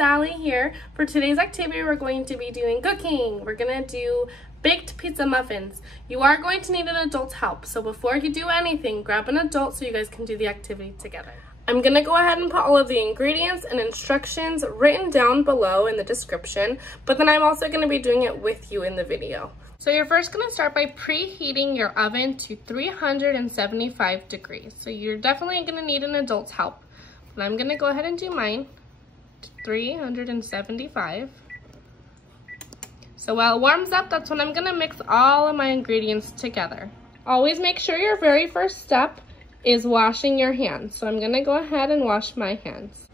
Allie here. For today's activity, we're going to be doing cooking. We're going to do baked pizza muffins. You are going to need an adult's help, so before you do anything, grab an adult so you guys can do the activity together. I'm going to go ahead and put all of the ingredients and instructions written down below in the description, but then I'm also going to be doing it with you in the video. So you're first going to start by preheating your oven to 375 degrees. So you're definitely going to need an adult's help. But I'm going to go ahead and do mine to 375. So while it warms up, that's when I'm going to mix all of my ingredients together. Always make sure your very first step is washing your hands. So I'm going to go ahead and wash my hands.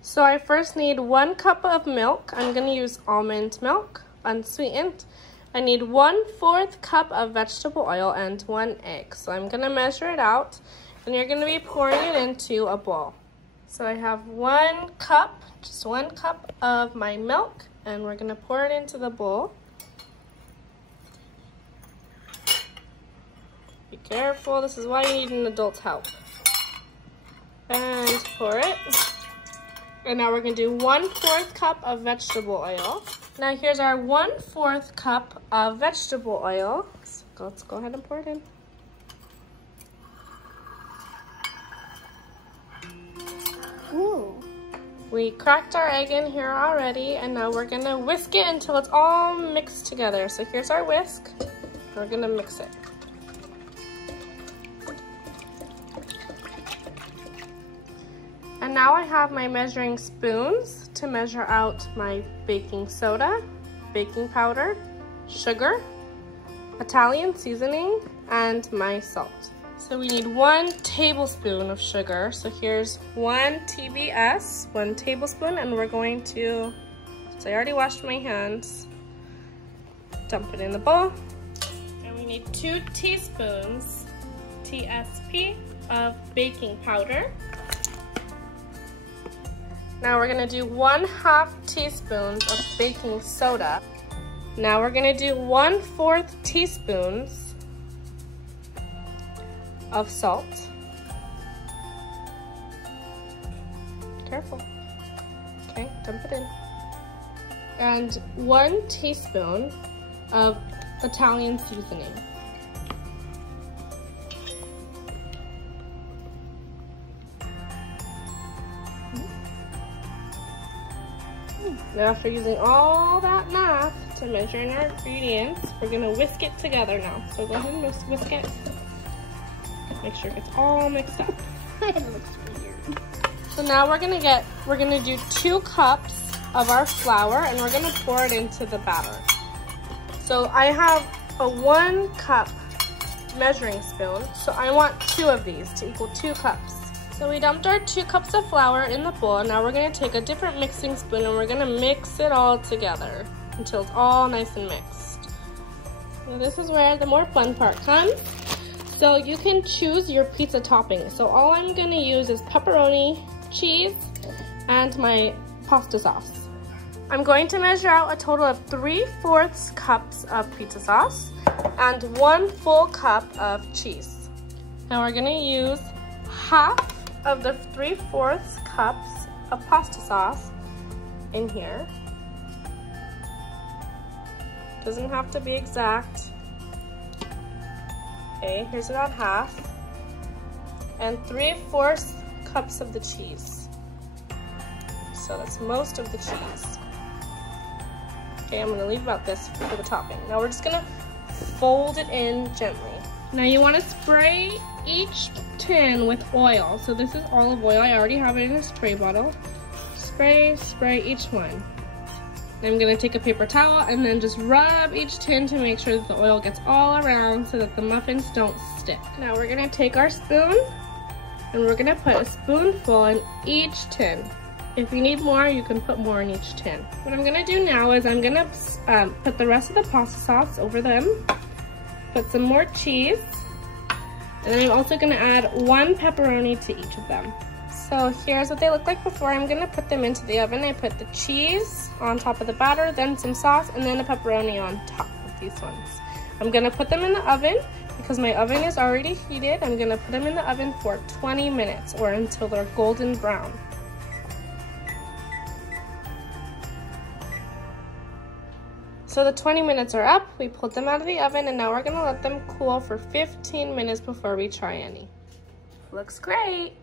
So I first need 1 cup of milk. I'm going to use almond milk, unsweetened. I need 1/4 cup of vegetable oil and 1 egg. So I'm going to measure it out, and you're going to be pouring it into a bowl. So I have 1 cup, just 1 cup of my milk, and we're going to pour it into the bowl. Be careful, this is why you need an adult's help. And pour it. And now we're going to do 1/4 cup of vegetable oil. Now here's our 1/4 cup of vegetable oil. So let's go ahead and pour it in. Ooh. We cracked our egg in here already, and now we're gonna whisk it until it's all mixed together. So here's our whisk. We're gonna mix it. And now I have my measuring spoons to measure out my baking soda, baking powder, sugar, Italian seasoning, and my salt. So we need 1 tablespoon of sugar. So here's 1 TBS, 1 tablespoon, and we're going to, since I already washed my hands, dump it in the bowl. And we need 2 teaspoons, TSP, of baking powder. Now we're gonna do 1/2 teaspoons of baking soda. Now we're gonna do 1/4 teaspoons of salt. Careful. Okay, dump it in. And 1 teaspoon of Italian seasoning. Now after using all that math to measure in our ingredients, we're gonna whisk it together now. So go ahead and whisk it. Make sure it gets all mixed up. It looks weird. So now we're gonna do 2 cups of our flour, and we're gonna pour it into the batter. So I have a 1 cup measuring spoon, so I want 2 of these to equal 2 cups. So we dumped our 2 cups of flour in the bowl. Now we're gonna take a different mixing spoon and we're gonna mix it all together until it's all nice and mixed. Now this is where the more fun part comes. So you can choose your pizza topping. So all I'm gonna use is pepperoni, cheese, and my pasta sauce. I'm going to measure out a total of 3/4 cups of pizza sauce and 1 full cup of cheese. Now we're gonna use half of the 3/4 cups of pasta sauce in here. Doesn't have to be exact. Okay, here's about half. And 3/4 cups of the cheese. So that's most of the cheese. Okay, I'm gonna leave about this for the topping. Now we're just gonna fold it in gently. Now you wanna spray each tin with oil. So this is olive oil. I already have it in a spray bottle. Spray each one. I'm gonna take a paper towel and then just rub each tin to make sure that the oil gets all around so that the muffins don't stick. Now we're gonna take our spoon and we're gonna put a spoonful in each tin. If you need more, you can put more in each tin. What I'm gonna do now is I'm gonna put the rest of the pasta sauce over them, put some more cheese, and then I'm also gonna add 1 pepperoni to each of them. So here's what they look like before. I'm gonna put them into the oven. I put the cheese on top of the batter, then some sauce, and then the pepperoni on top of these ones. I'm gonna put them in the oven because my oven is already heated. I'm gonna put them in the oven for 20 minutes or until they're golden brown. So the 20 minutes are up. We pulled them out of the oven, and now we're gonna let them cool for 15 minutes before we try any. Looks great.